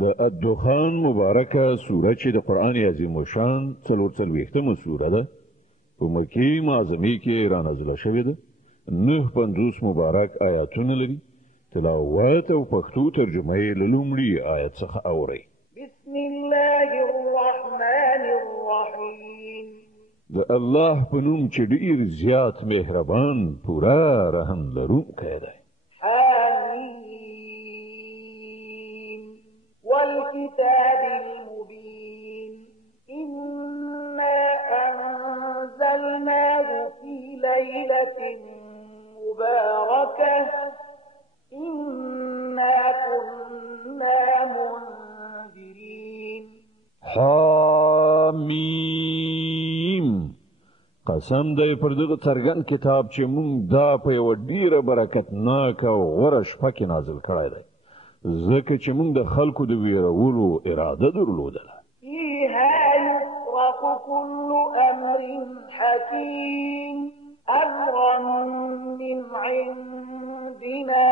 د الدخان مبارکه سوره چې د قران عظیم شان 43مه سوره ده په مکی معظمه کې را نازله شوې ده 950 مبارک آیاتونه لري تلاوت او پښتو ترجمه یې لومړی آیت څخه اوري بسم الله الرحمن الرحیم د الله په نوم چې ډیر زیات مهربان پورا رحم لرونکی دی والكتاب المبين إنا أنزلناه في ليلة مباركة إنا كنا منذرين حامیم قسم دی پر دغه څرګند کتاب چې مونږ دا په یو ډیره برکتناک او غوره شپه کې نازل کړی دی ځکه چې موږ د خلکو د ویرولو اراده درلودله فيها يفرق كل أمر حكيم أمرا من عندنا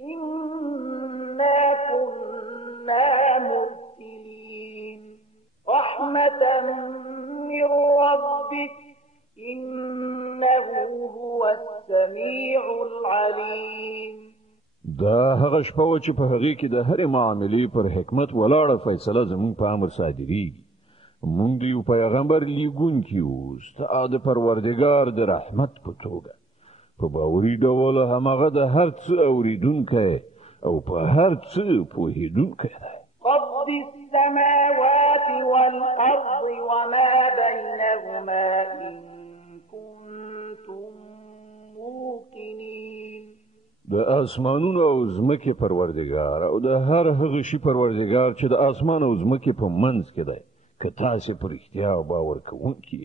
إنا كنا مرسلين رحمة من ربك إنه هو السميع العليم دا هغه شپه و چې په هغه کې د هرې معاملې پر حکمت ولاړه فیصله زموږ په امر صادریږي مونږ یو پیغمبر لیږونکي یو ستا د پروردګار د رحمت په توګه په باوري ډول همغه د هر څه اوریدونکی او په هر څه پوهیدونکی دی رب السماوات والأرض وما بينهما إن كنتم موقنين د اسمانونو او زمکه پروردگار او د هر هغه شی پروردگار چې د اسمان او زمکه په منځ کې دی که تاسو پر اختیار باور کوونکی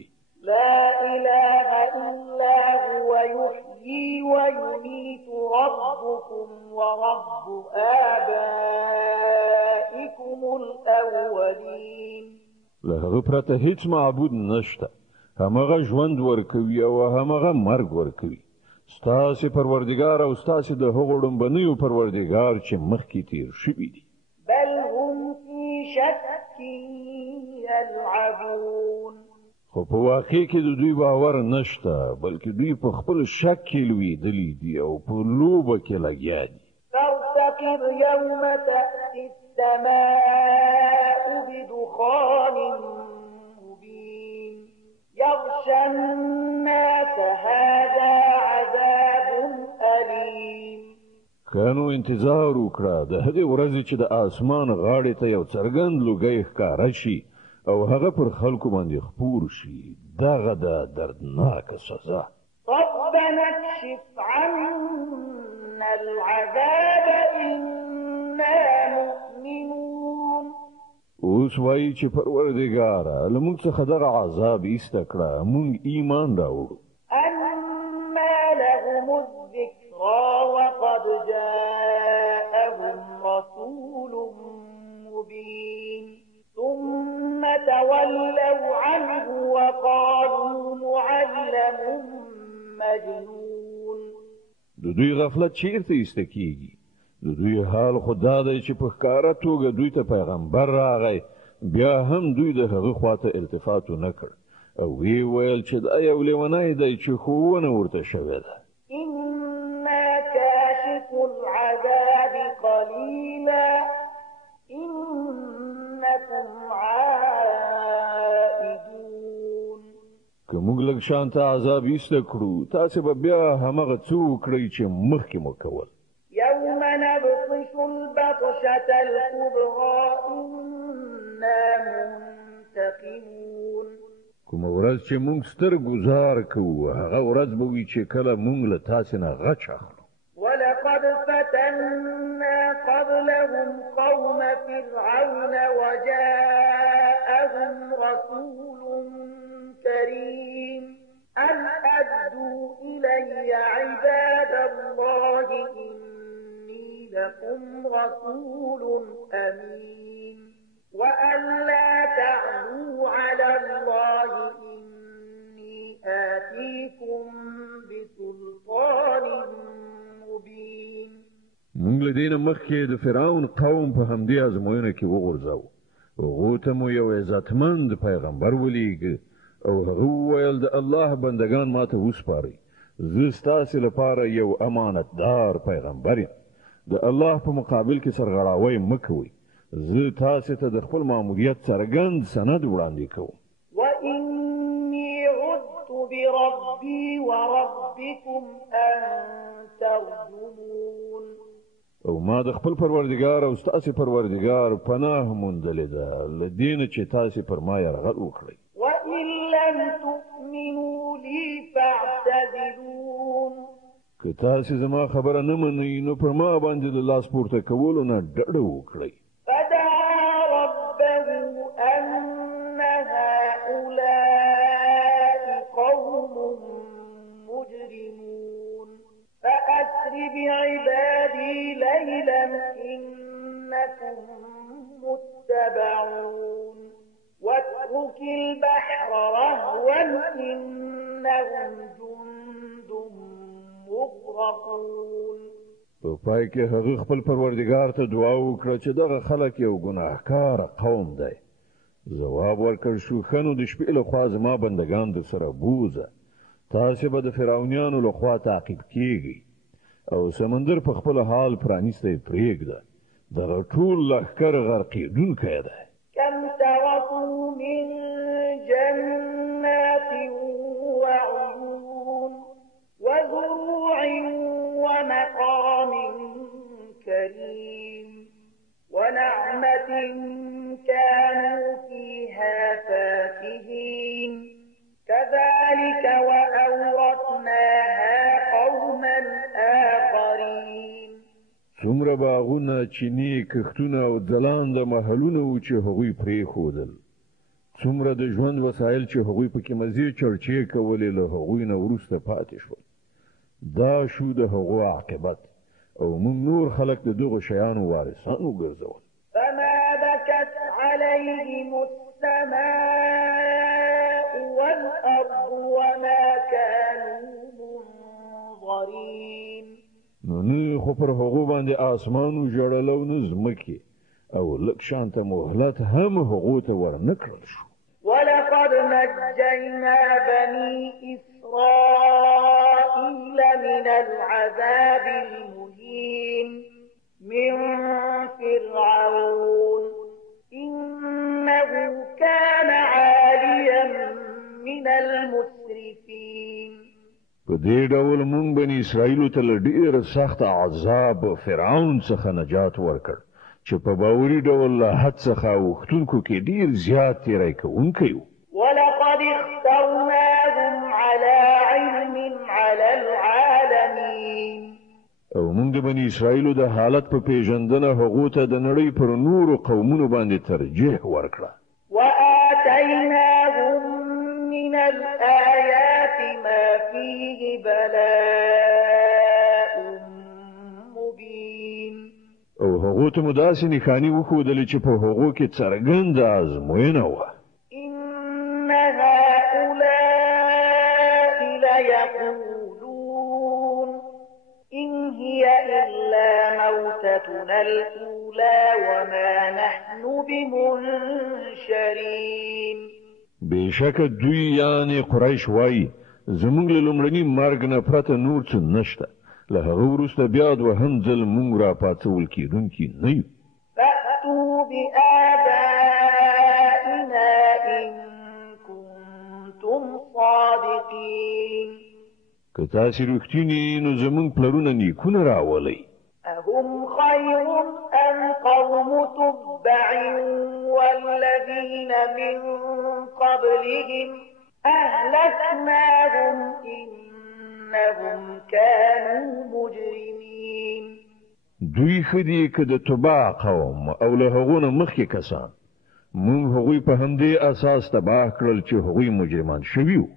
لا اله الا هو يحيي ويميت ربكم ورب آبائكم الأولين له هغه پرته هیڅ معبود نشته همغه ژوند ورکوي او همغه مرګ ورکوي ستاسو پروردگار او ستاسو د هغو ډمبنیو پروردگار چې مخکې تیر شوی دي بل هم فی شک یلعبون خو په واقع کې د دوی باور نشته بلکې دوی په خپل شک کې لویدلي دي او په لوبه کې لګیا دي فارتقب یوم تأتی السماء بدخان مبین یغشى الناس هذا کانو انتظار وکړه د هغې ورځې چې د اسمان غاړې ته یو څرګند لوګی ښکاره شي او هغه پر خلکو باندې خپور شي دغه د دردناکه سزا ربنا اكشف عنا العذاب إنا مؤمنون اوس وایي چې پروردګاره له موږ څخه دغه عذاب ایسته کړه موږ ایمان راوړو أما لهم الذكرى وقد جاءهم رسول مبين ثم تولوا عنه وقالوا معلم مجنون د دوی غفلت چیرته ایسته کیږي د دوی حال خدا دی چې په ښکاره توګه دوی ته پیغمبر راغی بیا هم دوی د هغه خواته التفات نه کړ او وی ویل چې دا یو لیونی دی چې ښوونه ورته شوې ده إنا كاشف العذاب قليلا إنكم عائدون که موږ لږ شانته عذاب ایسته کړو تاسې به بیا همغه څه وکړئ چې مخکې مو کول يوم نبطش البطشة الكبرى إنا منتقمون کومه ورځ چې موږ ستر گزار کوو هغه ورځ به وي چې کله موږ له تاسې نه غچ اخلو ولقد فتنا قبلهم قوم فرعون وجاءهم رسول كريم أن أدوا إلي عباد الله إني لكم رسول أمين وأن لا تعلوا على الله إني آتيكم بسلطان مبين موږ له دې نه مخکې د فرعون قوم په همدې ازموینه کې وغورځاوه. هغو ته مو یو عزتمند پیغمبر ولیږه او هغه وویل د الله بندگان ماته وسپارئ. زه ستاسې لپاره یو امانتدار پیغمبر یم. د الله په مقابل کې سرغړاوی مه کوئ. زه تاسې ته د خپل ماموریت څرګند سند وړاندې کوم. وإني عذت بربي وربكم أن ترجمون. او ما د خپل پروردګار او ستاسې پروردګار پناه موندلې ده له دې نه چې تاسې پر ما یرغل وکړئ. وإن لم تؤمنوا لي فاعتزلون. که تاسې زما خبره نه منئ نو پر ما باندې د لاس پورته کولو نه ډډه وکړئ. فدعا ربه أن هؤلاء قوم مجرمون فأسر بعبادي ليلا إنكم متبعون واترك البحر رهوا إنهم جند مغرقون. په پای کې هغه خپل پروردګار ته دعا وکړه چې دغه خلک یو ګناهکار قوم دی. جواب ورکړ شو ښه نو د شپې لخوا زما بندگان در سره بوځه. تاسې به د فرعونیانو لخوا تعقیب کیږئ او سمندر په خپل حال پرانیستی پرېږده. دغه ټول لښکر غرقېدونکی دی. كم تركوا من جنات وعيون وزروع ومقام كريم ونعمة كانوا فيها فاكهين كذلك وأورثناها قوما آخرين. څومره باغونه چینې کښتونه او ځلانده محلونه وو چې هغوی پرېښودل. څومره د ژوند وسایل چې هغوی پکې مزې چړچې کولې له هغوی نه وروسته پاتې شول. دا شو د هغو عاقبت او موږ نور خلک د دغو شیانو وارثان وګرځول. فما بكت عليهم السماء والأرض وما كانوا منظرين. نو نه خو پر هغو باندې آسمان وژړل او نه ځمکې او لږ شانته مهلت هم هغو ته ورنه کړل شو. ولقد نجينا بني إسرائيل من العذاب المهين من فرعون إنه كان عاليا من المسرفين. په دې ډول مونږ بني اسرائیلو ته له ډېر سخت عذاب فرعون څخه نجات ورکړ چې په باوري ډول له حد څخه اوښتونکو کې ډېر زیات تېری کوونکی و. ولقد اخترناهم على علم على العالمين. او مونږ د بني اسرائیلو د حالت په پیژندنه هغو ته د نړۍ پر نورو قومونو باندې ترجیح ورکړه. وآتيناهم من الآيات ما فيه بلاء مبين. او هغو ته مو داسې نښانې وښودلې چې په هغو کې څرګنده ازموینه وه. إن هؤلاء ليقولون إن هي إلا موتتنا الأولى وما نحن بمنشرين. بېشکه دوی یعنې قریش وایي زموږ له لومړني مرګ نه پرته نور څه نشته. له هغه وروسته بیا دوهم ځل موږ راپاڅول کېدونکي نه یو. فأتوا بآبائنا إن كنتم صادقين. که تاسې رښتینې نو زموږ پلرونه نیکونه راولئ. أهم خير أم قوم تبع والذين من قبلهم أهلكناهم إنهم كانوا مجرمين. دوی ښه دي که د تبع قوم او له هغو نه مخکې کسان. موږ هغوی په همدې اساس تباه کړل چې هغوی مجرمان شوي وو.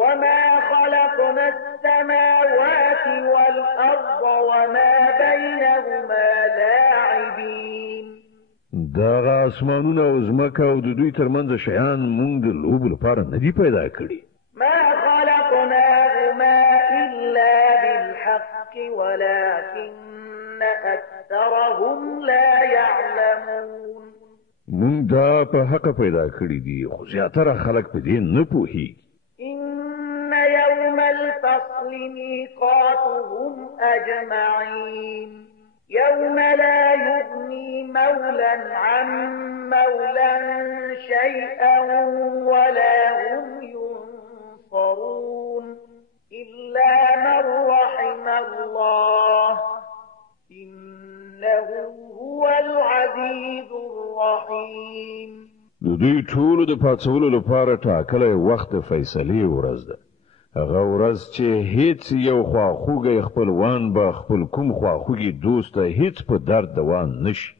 وما خلقنا السماوات والأرض وما بينهما لاعبين. دغه اسمانونه او ځمکه او د دوی ترمنځ شیان موږ د لوبو لپاره نه دي پیدا کړي. ما خلقناهما إلا بالحق ولكن أكثر لا يعلمون مونږ دا په حق پیدا کړی دي خو زیاتره خلک په دې نه پوهیږي. إن يوم الفصل ميقاتهم أجمعين يوم لا يغني مولا عن مولا شيئا ولا هم ينصرون إلا من رحم الله إنه هو العزيز الرحيم. د دوی ټول د پاتولو لپاره ټاکلې وخت فیصله ورځ ده. هغه ورځ چې هیڅ یو خواخوږی خپلوان به خپل کوم خواخوږي دوست هیڅ په درد دوان نشي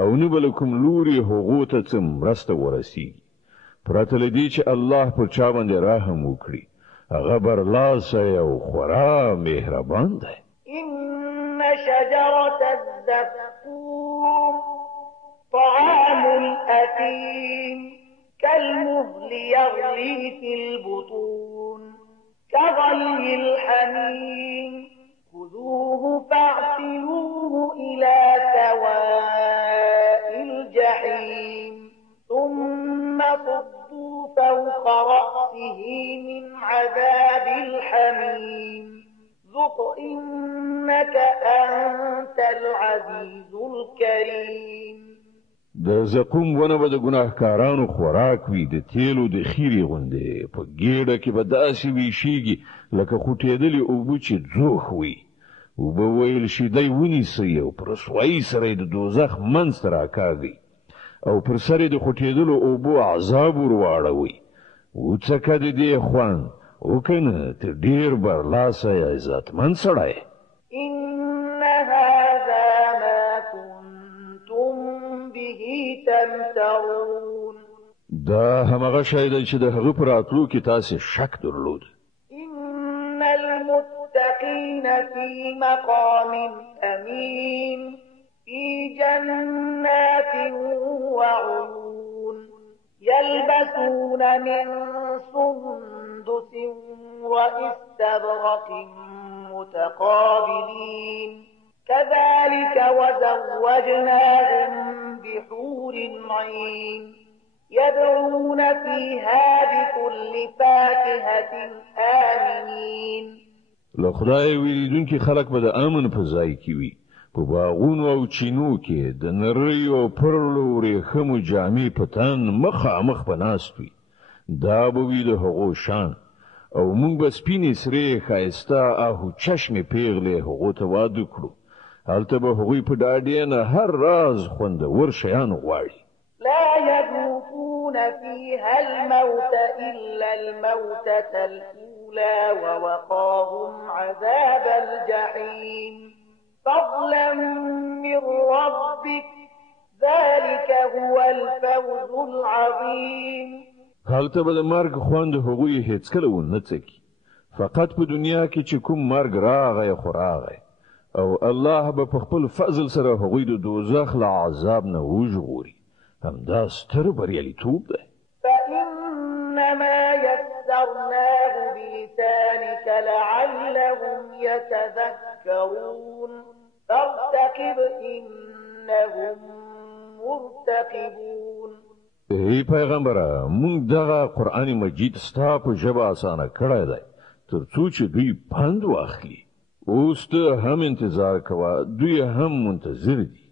او نه بل کوم لوري هغه ته څه مرسته ورسیږي پرته لدی چې الله پر چا باندې رحم وکړي هغه برلاسه او خورا مهربان دی. إن شجرة الزقوم طعام الأثيم كالمهل يغلي في البطون كغلي الحميم خذوه فاعتلوه إلى سواء الجحيم ثم صبوا فوق رأسه من عذاب الحميم ذق إنك أنت العزيز الكريم. د زقوم ونه به د ګناهکارانو خوراک وي د تیلو د خیرې غوندې په ګېډه کې به داسې ویشیږي لکه خوټېدلې اوبه چې ځوخ وي اوبه ویل شي دی ونیسئ او په رسوایي سره یې د دوزخ منځ ته راکاږئ او پر سر یې د خوټېدلو اوبو عذاب ور واړوئ وڅکه د دې خوند وکنه ته ډېر برلاسه یې عزتمند سړی. إن هذا ما كنتم به تمترون دا همغه شی دی چې د هغه پر راتلو کې تاسې شک درلود. إن المتقين في مقام أمين في جنات وعيون يلبسون من سندس وإستبرق متقابلين كذلك وزوجناهم بحور عين يدعون فيها بكل فاكهة آمنين. لخدای ویریدونکي خلک به د امن په ځای کې وي په باغونو او چینو کې د نریو او پرلو ورېښمو جامې په تن مخامخ به ناست وي دا به وي د هغو شان او موږ به سپینې سرې ښایسته آهو چشمې پیغلې هغو ته واده کړو هلته به هغوی په ډاډې نه هر راز خوندور شیان غواړي. لا يذوقون فيها الموت إلا الموتة الأولى ووقاهم عذاب الجحيم فضلا من ربك ذلك هو الفوز العظيم. هلته به د مرګ خوند هغوی هیڅکله ونه څکي فقط په دنیا کې چې کوم مرګ راغی خو راغی او الله به په خپل فضل سره هغوی د دوزخ له عذاب نه وژغوري همدا ستر بریالیتوب دی. فإنما يسرناه بلسانك لعلهم يتذكرون فارتقب إنهم مرتقبون. ای پیغمبره مونږ دغه قرآن مجید ستا په ژبه اسانه کړی دی تر څو چې دوی پند واخلي اوس ته هم انتظار کوه دوی هم منتظر دي.